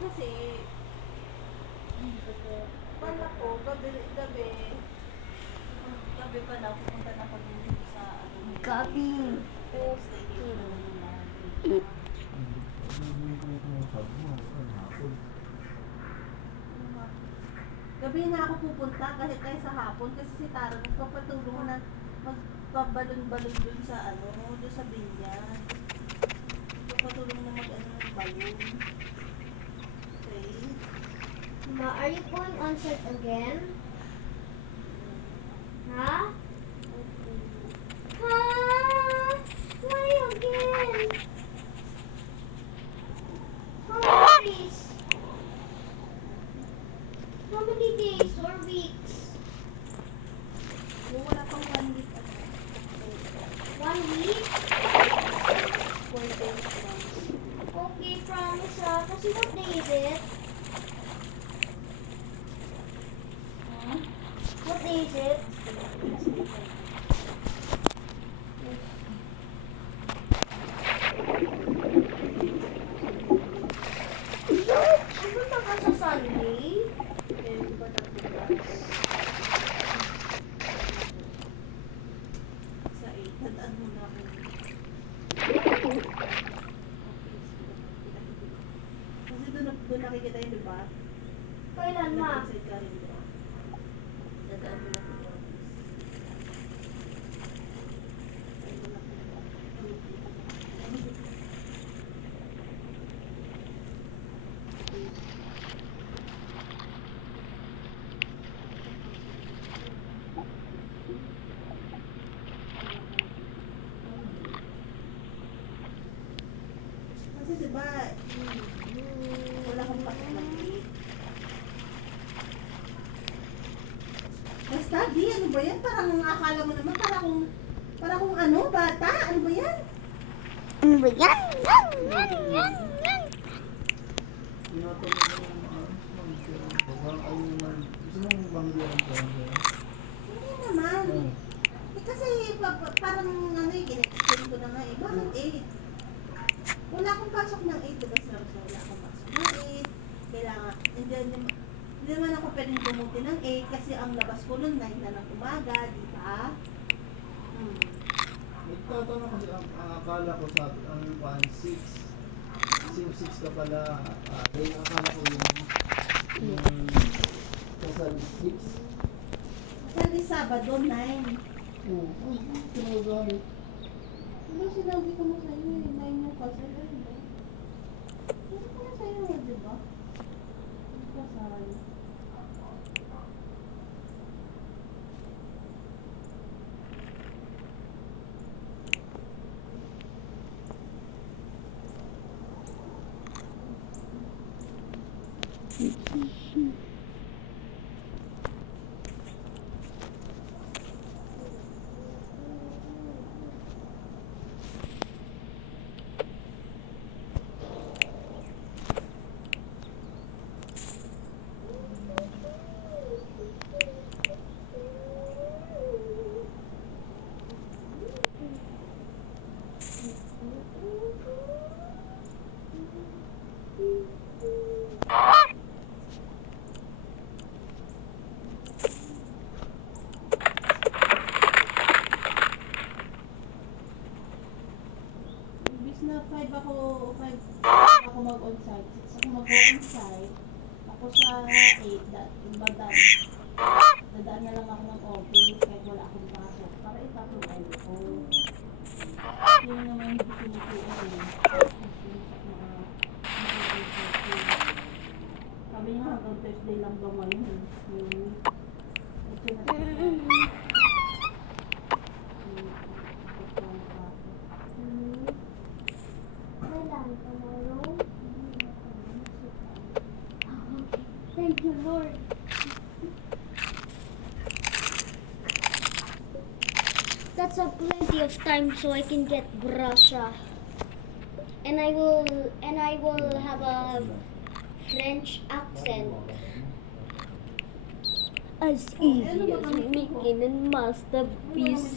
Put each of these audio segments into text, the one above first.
Kasi, pala po, gabi pala, pupunta na kami sa, Gabi. staycation na. Gabi na ako pupunta kahit tayo sa hapon kasi si Tara nagpapatulong na magpabalon-balon dun sa dun sa binyan. Nagpapatulong na ng balon. Okay? Ma, are you going on set again? Huh? Huh? Why again? How many days? How many days or weeks? Wala pang 1 week at 1 week? 4 days lang. Okay, promise kasi what day is it? Huh? What day is it? Pupunta ka sa Sunday? Eh, di ba tatlo sa 8, tandaan mo na ako. Kasi doon nakikita yun, di ba? Kailan, ma? Nag-inside ka rin doon. Tandaan mo na ako. Kasi diba, wala kang pakilagay. Basta, di, ano ba yan? Parang akala mo naman, para kung bata, ano ba yan? Ano ba yan? Yan. Hindi naman. Eh, kasi parang ginexplain ko na nga eh. Bakit 8? Wala akong pasok ng 8, diba? Wala akong pasok ng 8. Kailangan, hindi naman ako pwedeng bumuti ng 8 kasi ang labas ko nun 9 na ng umaga, di ba? Nagtatanong kasi ang akala ko sa ang 1-6. 6 ka pala. Dahil akala ko yung kasal 6. Kasi Sabado, 9. Oo. Uy, sinagamit. Ano sinabi ko mo sa'yo eh? 9 yung kasal, ano ba? Ano ko na sa'yo eh, di ba? Kasal. Imbis na 5 ako mag-on-site. 6 ako mag-on-site. Ako sa 8, dadaan. Dadaan na lang ako ng office kahit wala akong pasok. Para ipatuloy ko. Yun naman hindi sinusuot eh. Sabi niya hanggang Thursday lang daw ngayon. Ito na Kailan? Tomorrow? Thank you, Lord. That's a plenty of time so I can get brasha. And I will have a French accent. As easy as making a masterpiece.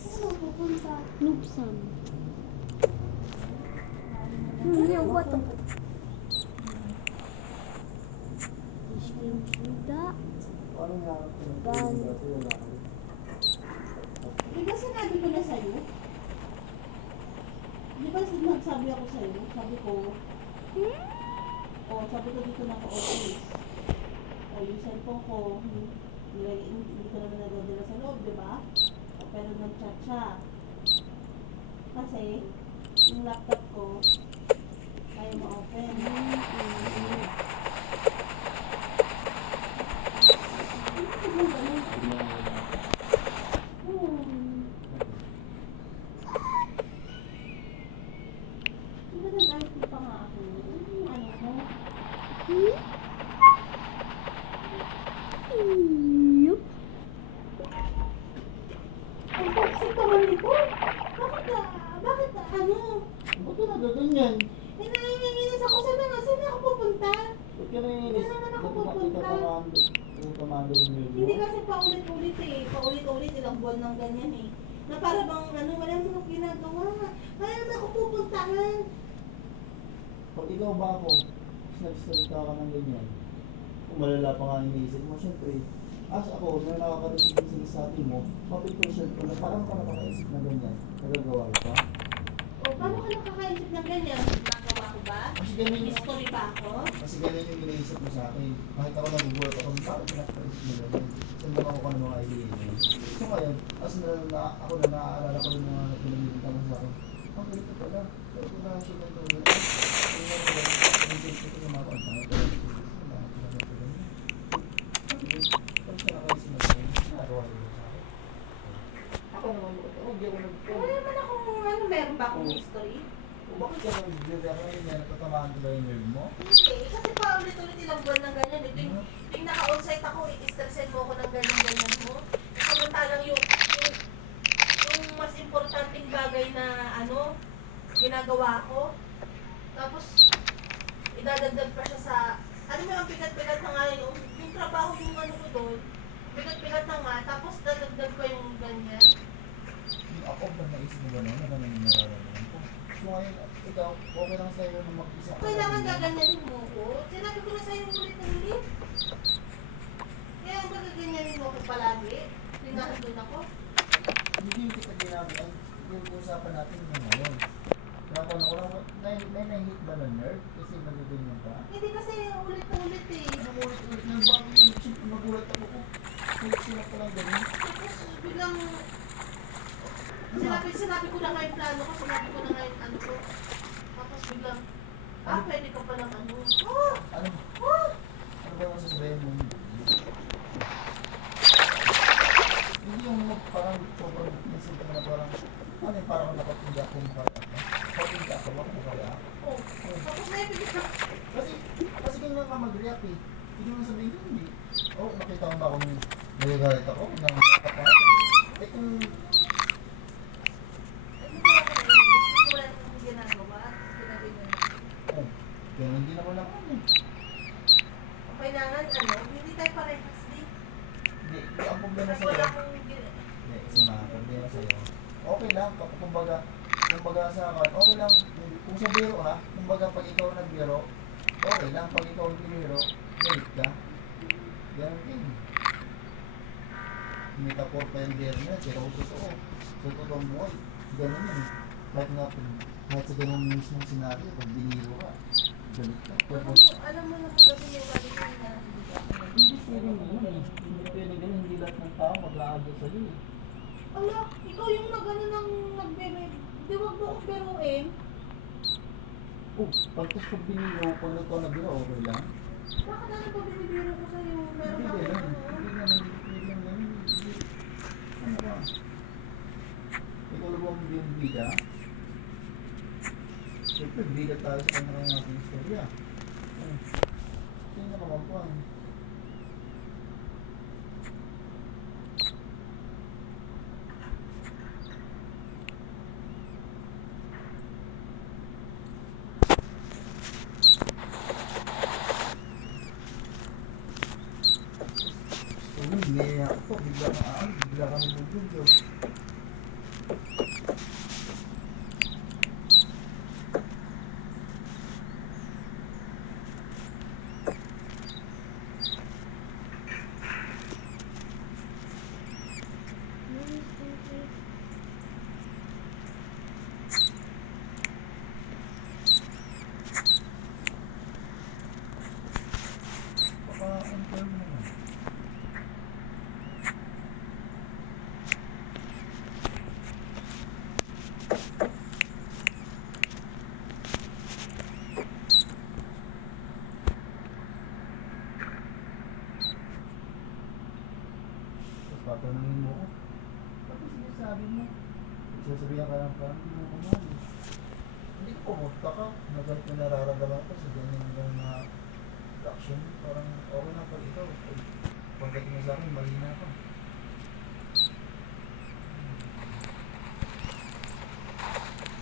Saan pupunta? Noobsam. Here, what the? Ice cream suda. Paano nga ako Gan. dati wala ako. Di ba sinabi ko na sa'yo? Di ba nagsabi ako sa'yo? Sabi ko, sabi ko dito na ka-office. Yung cellphone ko, hindi ko naman nadadala sa loob, di ba? Pero nag-chat siya. Kasi, yung laptop ko, ayaw ma-open. Diba nag-IT pa nga ako? Ano mo? Yup. Ang toxic naman nito. Bakit ano? Ba't ka nagaganyan? Nanginginis ako. Saan ako pupunta? Ba't ka naiinis? Saan naman ako Ba't pupunta? yung tamado yung nerve Hindi mo? kasi paulit-ulit eh. Paulit-ulit ilang buwan ng ganyan eh. Na para bang ano, wala naman akong ginagawa. Kaya naman ako pupuntahan. Pag ikaw ba ako, nagsalita ka ng ganyan, kung malala pa nga ang iniisip mo, syempre, as ako, na nakaka-receive ng sinasabi mo, mapipresyon ko na parang ka nakakaisip na ganyan, nagagawa ko pa. O paano ka nakakaisip ng ganyan? Nagawa ko ba? Kasi ganyan yung, History ba ako? kasi ganyan yung iniisip mo sa akin. Kahit ako nagugulat ako, bakit pinakapaisip mo ganyan? Sundan ako ka ng mga idea mo. So ngayon, as ako na naaalala ko yung mga pinamilita mo sa akin, ang ganito pala, pero kung na-share na ito, ako naman, hindi ako Wala naman akong ano, meron ba akong history? bakit ka nag-review ako yun yan? Natatamaan ko ba yung nerve mo? Hindi, kasi paulit-ulit ilang buwan ng ganyan. Ito yung naka-onsite ako, i-stressin mo ako ng ganyan-ganyan mo. Samantalang yung mas importanteng bagay na ano, ginagawa ko. Tapos, idadagdag pa siya sa, ano mo, ang bigat-bigat na nga yung trabaho yung ano ko doon, bigat-bigat na nga, tapos dadagdag pa yung ganyan. Ako ba naisip mo gano'n? Na gano'n yung nararamdaman ko? So ngayon, ikaw, okay lang sa'yo na mag-isa ka. Kailangan gaganyanin mo ko. Sinabi ko na sa'yo ulit-ulit. Kaya ang magaganyanin mo ko palagi. Pinahaldun ako. Hindi yung kita ginagawa. Yung usapan natin yung ngayon. Kaya ko lang, may nahihit ba na nerve? Kasi magaganyan ka? Hindi kasi ulit-ulit eh. Ulit ng bago yun. Siyempre magulat ako ko. Sila pa lang ganun. Tapos biglang sinabi ko na nga yung plano ko, sinabi ko na nga yung ano ko. Tapos biglang, pwede ka palang ano. Ano? Oh! Ano ba yung masasabihin mo? Hindi yung parang sobrang isip ka na parang ano yung parang nakapinda akong parang kapinda ako, bakit mo kaya? Oh. Tapos naibigit ka. Kasi ganyan ka mag-react eh. Hindi mo sabihin hindi. Oh, nakita mo ba akong nagagalit ako? Nang nakapakot? Eh kung Wala namang ginagawa. Sinabi mo na. oh, kaya hindi naman ako eh. Kailangan ano, hindi tayo parehas din. Hindi, ang problema Kasi sa'yo. wala akong Hindi, kasi mga problema sa'yo. Okay lang, kumbaga sa akin, okay lang, kung sa biro ha, kumbaga pag ikaw nagbiro, okay lang, pag ikaw nagbiro, galit ka. Ganun din. May tapor pa yung biro na, pero kung totoo, sa totoong buhay, ganun yun. Kahit sa ganun mismong senaryo, pag biniro ka, galit ka. Pero, alam mo na kung gabi yung galing na hindi pwede ganun eh. Hindi pwede ganun, hindi lahat ng tao mag-aado sa'yo eh. ala, ikaw yung nag-ano ng nagbebe. Di wag mo akong biruin. Oh, pagkas pag biniro, pag ikaw nagbiro, okay lang. Bakit ano ba binibiro ko sa'yo? Meron Hindi ako ganun. ano? Hindi naman, hindi naman, hindi. Ano ba? Ikaw lang ang yung bida. Siyempre, bida tayo sa kanya natin istorya. Tingnan naman po ang Ngayon ako po, bigla ka bigla ka nabubulyo. sabihan ka lang parang, ano naman. Hindi ko pumunta ka. Nagalit na nararamdaman ko sa ganyan yung mga reaction. Parang okay na pag ikaw. Pagdating mo sa akin, mali na ako.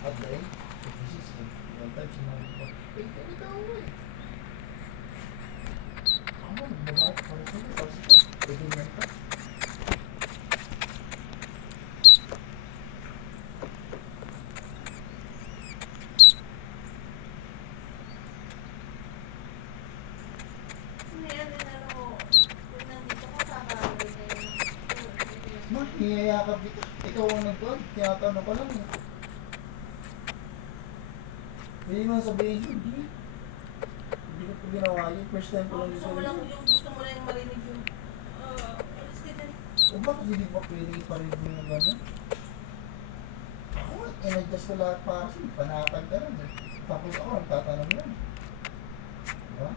At dahil, this is one time sinabi ko, ganito ako eh. Ako, nagbabahat para sa'yo, para sa'yo. Ganyan ka. Ngayon din ano, kung nandito ka, kakawin na yun. Ma, niyayakap dito. Ikaw ang nagtuwag, tinatanong ko lang eh. Hindi mo sabihin, hindi. Hindi ko po ginawa yun. First time ko lang Gusto mo lang yun. yung gusto mo lang marinig yung alis ka dyan. O bakit hindi pa pwede iparin mo yung gano'n? Ako, in-adjust ko lahat para kasi panatag ka lang eh. Tapos ako, nagtatanong lang. Diba?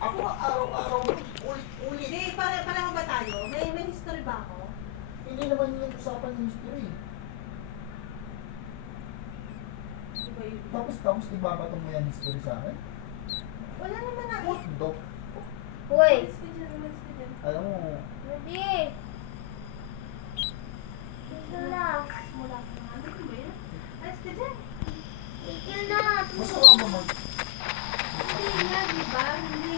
Ako araw-araw, ulit-ulit. Hindi, pareho ba tayo? May history ba ako? Hindi naman yung usapan ng history. Di ba yun? Tapos ibabato mo yan history sa akin? Wala naman na. What the? Uy! Alis ka dyan, alis ka dyan. Alam mo, Ready? Tigil na. Mula ka nga. Ano ba yun? Alis ka dyan. Tigil na. masama mo mag... Hindi nga, di ba? Hindi